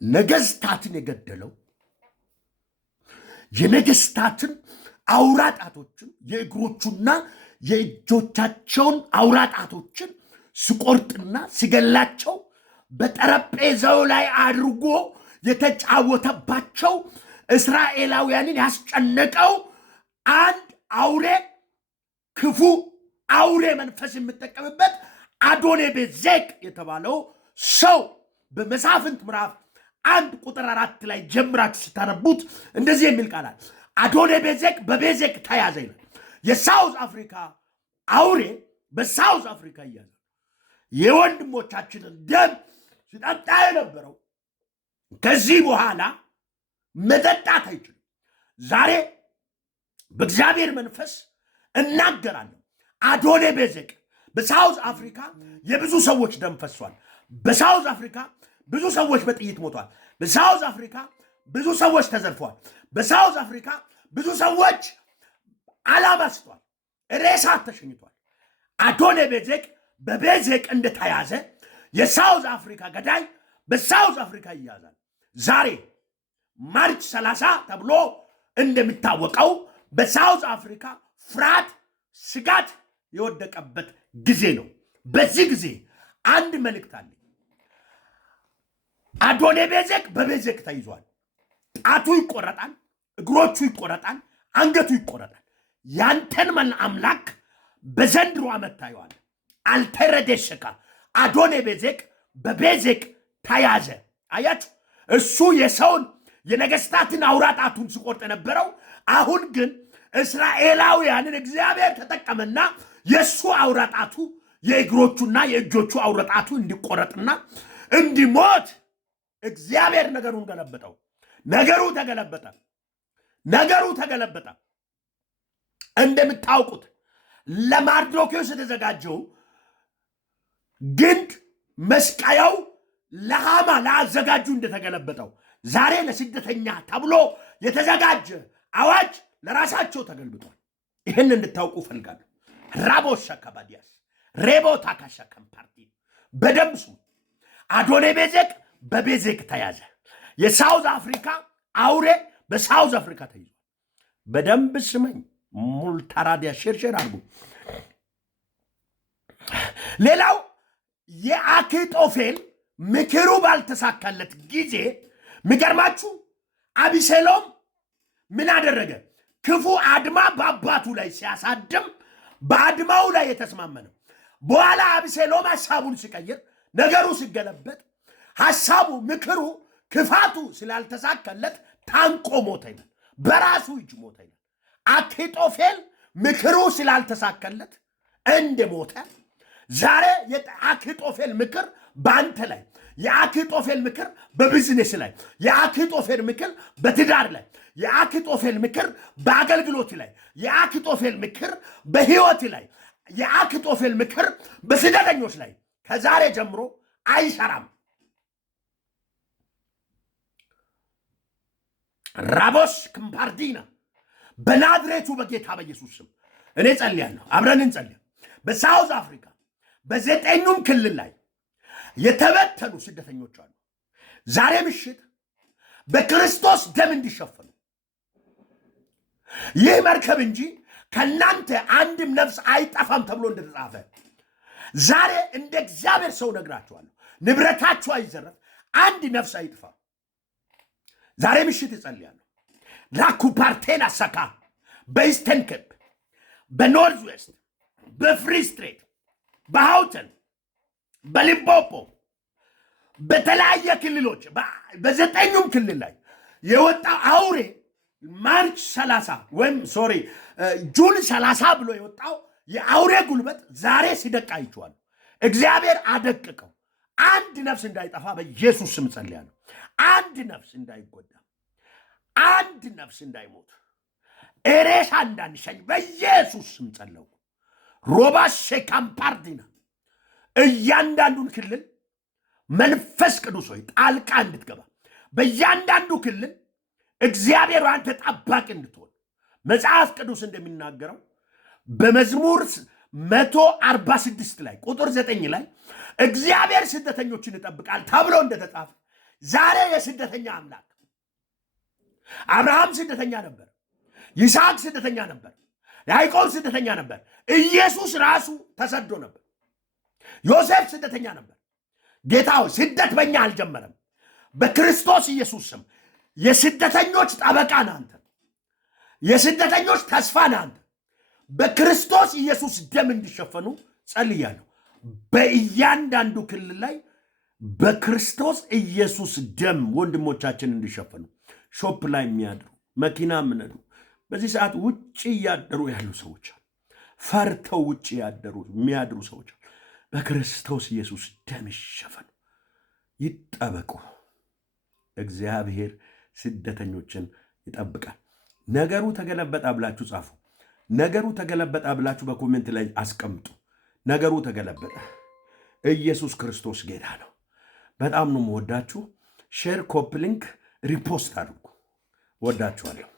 ነገስታትን የገደለው የነገስታትን አውራጣቶችን የእግሮቹና የእጆቻቸውን አውራጣቶችን ሲቆርጥና ሲገላቸው በጠረጴዛው ላይ አድርጎ የተጫወተባቸው እስራኤላውያንን ያስጨነቀው አንድ አውሬ ክፉ አውሬ መንፈስ የሚጠቀምበት አዶኔቤዜቅ የተባለው ሰው በመሳፍንት ምዕራፍ 1:4 ላይ ጀምራችሁ ስታነቡት እንደዚህ የሚል ቃል አዶኔቤዜቅ በቤዜቅ ተያዘ ይላል። የሳውዝ አፍሪካ አውሬ በሳውዝ አፍሪካ እያዘ የወንድሞቻችንን ደም ሲጠጣ የነበረው ከዚህ በኋላ መጠጣት አይችልም። ዛሬ በእግዚአብሔር መንፈስ እናገራለሁ። አዶኔቤዜቅ በሳውዝ አፍሪካ የብዙ ሰዎች ደም ፈሷል። በሳውዝ አፍሪካ ብዙ ሰዎች በጥይት ሞቷል። በሳውዝ አፍሪካ ብዙ ሰዎች ተዘርፈዋል። በሳውዝ አፍሪካ ብዙ ሰዎች ዓላማ ስቷል፣ ሬሳ ተሸኝቷል። አዶኔቤዜቅ በቤዜቅ እንደተያዘ የሳውዝ አፍሪካ ገዳይ በሳውዝ አፍሪካ ይያዛል። ዛሬ ማርች 30 ተብሎ እንደሚታወቀው በሳውዝ አፍሪካ ፍርሃት፣ ስጋት የወደቀበት ጊዜ ነው። በዚህ ጊዜ አንድ መልእክት አለ። አዶኔቤዜቅ በቤዜቅ ተይዟል። ጣቱ ይቆረጣል፣ እግሮቹ ይቆረጣል፣ አንገቱ ይቆረጣል። ያንተን አምላክ በዘንድሮ ዓመት ታየዋል። አልተረደሸካ አዶኔቤዜቅ በቤዜቅ ተያዘ። አያችሁ፣ እሱ የሰውን የነገስታትን አውራጣቱን ሲቆርጥ የነበረው አሁን ግን እስራኤላውያንን እግዚአብሔር ተጠቀመና የእሱ አውራጣቱ የእግሮቹና የእጆቹ አውራጣቱ እንዲቆረጥና እንዲሞት እግዚአብሔር ነገሩን ገለበጠው። ነገሩ ተገለበጠ። እንደምታውቁት ለማርዶክዮስ የተዘጋጀው ግንድ መስቀያው ለሃማ ለአዘጋጁ እንደተገለበጠው ዛሬ ለስደተኛ ተብሎ የተዘጋጀ አዋጅ ለራሳቸው ተገልብጧል። ይህን እንድታውቁ ፈልጋለሁ። ራቦሻ ከባዲያስ ሬቦታ ካሻከም ፓርቲ በደምሱ አዶኔቤዜቅ በቤዜቅ ተያዘ። የሳውዝ አፍሪካ አውሬ በሳውዝ አፍሪካ ተይዟል። በደንብ ስመኝ ሙልታራዲያ ሸርሸር አድርጉ። ሌላው የአኪጦፌል ምክሩ ባልተሳካለት ጊዜ የሚገርማችሁ አቢሴሎም ምን አደረገ? ክፉ አድማ በአባቱ ላይ ሲያሳድም በአድማው ላይ የተስማመነው በኋላ አቢሴሎም ሐሳቡን ሲቀይር ነገሩ ሲገለበጥ ሐሳቡ፣ ምክሩ፣ ክፋቱ ስላልተሳካለት ታንቆ ሞተ ይላል። በራሱ እጅ ሞተ ይላል። አኪጦፌል ምክሩ ስላልተሳካለት እንደሞተ ዛሬ የአኪጦፌል ምክር በአንተ ላይ፣ የአኪጦፌል ምክር በቢዝነስ ላይ፣ የአኪጦፌል ምክር በትዳር ላይ፣ የአኪጦፌል ምክር በአገልግሎት ላይ፣ የአኪጦፌል ምክር በህይወት ላይ፣ የአኪጦፌል ምክር በስደተኞች ላይ ከዛሬ ጀምሮ አይሰራም። ራቦስ ክምፓርዲና በናዝሬቱ በጌታ በኢየሱስ ስም እኔ ጸልያለሁ። አብረን እንጸልይ። በሳውዝ አፍሪካ በዘጠኙም ክልል ላይ የተበተኑ ስደተኞች አሉ። ዛሬ ምሽት በክርስቶስ ደም እንዲሸፈኑ ይህ መርከብ እንጂ ከእናንተ አንድም ነፍስ አይጠፋም ተብሎ እንደተጻፈ ዛሬ እንደ እግዚአብሔር ሰው ነግራችኋለሁ። ንብረታችሁ አይዘረፍ፣ አንድ ነፍስ አይጥፋም። ዛሬ ምሽት ይጸልያለሁ። ላኩፓርቴን አሳካ በኢስተርን ኬፕ፣ በኖርዝ ዌስት፣ በፍሪ ስትሬት፣ በሃውተን፣ በሊምፖፖ፣ በተለያየ ክልሎች በዘጠኙም ክልል ላይ የወጣ አውሬ ማርች 30 ወይም ጁን 30 ብሎ የወጣው የአውሬ ጉልበት ዛሬ ሲደቃ ይችዋል። እግዚአብሔር አደቅቀው። አንድ ነፍስ እንዳይጠፋ በኢየሱስ ስም ጸልያለሁ። አንድ ነፍስ እንዳይጎዳ፣ አንድ ነፍስ እንዳይሞት፣ ኤሬሳ እንዳንሸኝ በኢየሱስ ስም ጸለይኩ። ሮባሼ ካምፓርዲና እያንዳንዱን ክልል መንፈስ ቅዱስ ሆይ ጣልቃ እንድትገባ፣ በእያንዳንዱ ክልል እግዚአብሔር አንተ ጠባቂ እንድትሆን መጽሐፍ ቅዱስ እንደሚናገረው በመዝሙር 146 ላይ ቁጥር 9 ላይ እግዚአብሔር ስደተኞችን ይጠብቃል ተብሎ እንደተጻፈ ዛሬ የስደተኛ አምላክ። አብርሃም ስደተኛ ነበር፣ ይስሐቅ ስደተኛ ነበር፣ ያዕቆብ ስደተኛ ነበር፣ ኢየሱስ ራሱ ተሰዶ ነበር፣ ዮሴፍ ስደተኛ ነበር። ጌታ ሆይ ስደት በእኛ አልጀመረም። በክርስቶስ ኢየሱስ ስም የስደተኞች ጠበቃ ነህ አንተ፣ የስደተኞች ተስፋ ነህ አንተ። በክርስቶስ ኢየሱስ ደም እንዲሸፈኑ ጸልያለሁ። በእያንዳንዱ ክልል ላይ በክርስቶስ ኢየሱስ ደም ወንድሞቻችን እንዲሸፈኑ፣ ሾፕ ላይ የሚያድሩ መኪና ምነዱ በዚህ ሰዓት ውጭ እያደሩ ያሉ ሰዎች አሉ። ፈርተው ውጭ የሚያድሩ ሰዎች አሉ። በክርስቶስ ኢየሱስ ደም ይሸፈኑ፣ ይጠበቁ። እግዚአብሔር ስደተኞችን ይጠብቃል። ነገሩ ተገለበጠ ብላችሁ ጻፉ። ነገሩ ተገለበጠ ብላችሁ በኮሜንት ላይ አስቀምጡ። ነገሩ ተገለበጠ። ኢየሱስ ክርስቶስ ጌታ ነው። በጣም ነው የምወዳችሁ። ሼር፣ ኮፕሊንክ፣ ሪፖስት አድርጉ። ወዳችኋለሁ።